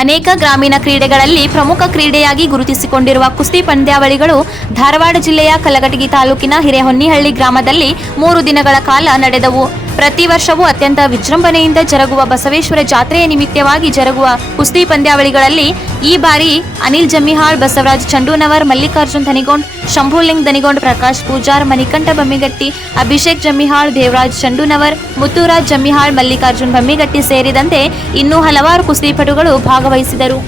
ಅನೇಕ ಗ್ರಾಮೀಣ ಕ್ರೀಡೆಗಳಲ್ಲಿ ಪ್ರಮುಖ ಕ್ರೀಡೆಯಾಗಿ ಗುರುತಿಸಿಕೊಂಡಿರುವ ಕುಸ್ತಿ ಪಂದ್ಯಾವಳಿಗಳು ಧಾರವಾಡ ಜಿಲ್ಲೆಯ ಕಲಘಟಗಿ ತಾಲೂಕಿನ ಹಿರೇಹೊನ್ನಿಹಳ್ಳಿ ಗ್ರಾಮದಲ್ಲಿ 3 ದಿನಗಳ ಕಾಲ ನಡೆದವು. ಪ್ರತಿ ವರ್ಷವೂ ಅತ್ಯಂತ ವಿಜೃಂಭಣೆಯಿಂದ ಜರುಗುವ ಬಸವೇಶ್ವರ ಜಾತ್ರೆಯ ನಿಮಿತ್ತವಾಗಿ ಜರುಗುವ ಕುಸ್ತಿ ಪಂದ್ಯಾವಳಿಗಳಲ್ಲಿ ಈ ಬಾರಿ ಅನಿಲ್ ಜಮ್ಮಿಹಾಳ್, ಬಸವರಾಜ್ ಚಂಡೂನವರ್, ಮಲ್ಲಿಕಾರ್ಜುನ್ ದನಿಗೊಂಡ್, ಶಂಭುಲಿಂಗ್ ದನಿಗೊಂಡ್, ಪ್ರಕಾಶ್ ಪೂಜಾರ್, ಮಣಿಕಂಠ ಬಮ್ಮಿಗಟ್ಟಿ, ಅಭಿಷೇಕ್ ಜಮ್ಮಿಹಾಳ್, ದೇವರಾಜ್ ಚಂಡೂನವರ್, ಮುತ್ತುರಾಜ್ ಜಮ್ಮಿಹಾಳ್, ಮಲ್ಲಿಕಾರ್ಜುನ್ ಬಮ್ಮಿಗಟ್ಟಿ ಸೇರಿದಂತೆ ಇನ್ನೂ ಹಲವಾರು ಕುಸ್ತಿಪಟುಗಳು ಭಾಗವಹಿಸಿದರು.